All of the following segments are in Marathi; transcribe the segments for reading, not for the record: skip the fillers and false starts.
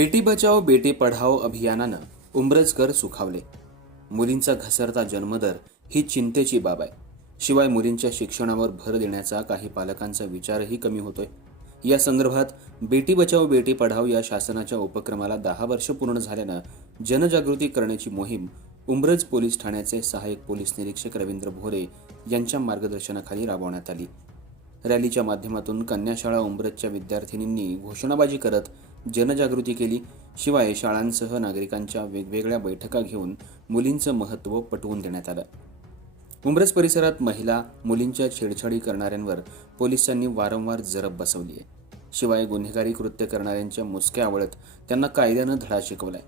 बेटी बचाओ बेटी पढाओ अभियानानं उंबरजकर सुखावले. मुलींचा घसरता जन्मदर ही चिंतेची बाब आहे. शिवाय मुलींच्या शिक्षणावर भर देण्याचा काही पालकांचा विचारही कमी होतोय. या संदर्भात बेटी बचाओ बेटी पढाओ या शासनाच्या उपक्रमाला 10 वर्ष पूर्ण झाल्यानं जनजागृती करण्याची मोहीम उंबरज पोलीस ठाण्याचे सहाय्यक पोलीस निरीक्षक रवींद्र भोरे यांच्या मार्गदर्शनाखाली राबवण्यात आली. रॅलीच्या माध्यमातून कन्याशाळा उंबरजच्या विद्यार्थिनींनी घोषणाबाजी करत जनजागृती केली. शिवाय शाळांसह नागरिकांच्या वेगवेगळ्या बैठका घेऊन मुलींचं महत्त्व पटवून देण्यात आलं. उंबरज परिसरात महिला मुलींच्या छेडछाडी करणाऱ्यांवर पोलिसांनी वारंवार जरब बसवली आहे. शिवाय गुन्हेगारी कृत्य करणाऱ्यांच्या मुसक्या आवळत त्यांना कायद्यानं धडा शिकवलाय.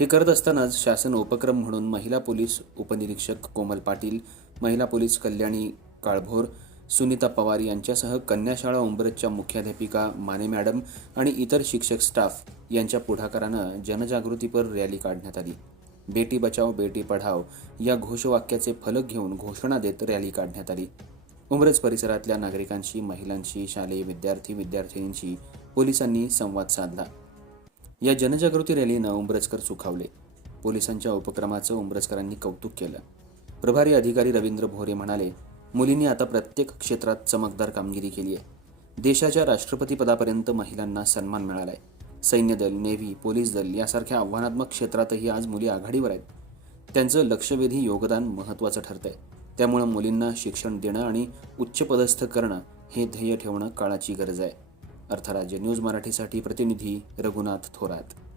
हे करत असतानाच शासन उपक्रम म्हणून महिला पोलीस उपनिरीक्षक कोमल पाटील, महिला पोलीस कल्याणी काळभोर, सुनीता पवार यांच्यासह कन्याशाळा उंबरजच्या मुख्याध्यापिका माने मॅडम आणि इतर शिक्षक स्टाफ यांच्या पुढाकारानं जनजागृतीपर रॅली काढण्यात आली. बेटी बचाओ बेटी पढाओ या घोषवाक्याचे फलक घेऊन घोषणा देत रॅली काढण्यात आली. उंबरज परिसरातल्या नागरिकांशी, महिलांशी, शालेय विद्यार्थी-विद्यार्थिनींशी पोलिसांनी संवाद साधला. या जनजागृती रॅलीनं उंबरजकर सुखावले. पोलिसांच्या उपक्रमाचं उंबरजकरांनी कौतुक केलं. प्रभारी अधिकारी रवींद्र भोरे म्हणाले, मुलींनी आता प्रत्येक क्षेत्रात चमकदार कामगिरी केली आहे. देशाच्या राष्ट्रपती पदापर्यंत महिलांना सन्मान मिळालाय. सैन्य दल, नेव्ही, पोलीस दल यासारख्या आव्हानात्मक क्षेत्रातही आज मुली आघाडीवर आहेत. त्यांचं लक्षवेधी योगदान महत्त्वाचं ठरतंय. त्यामुळे मुलींना शिक्षण देणं आणि उच्चपदस्थ करणं हे ध्येय ठेवणं काळाची गरज आहे. अर्थराज्य न्यूज मराठीसाठी प्रतिनिधी रघुनाथ थोरात.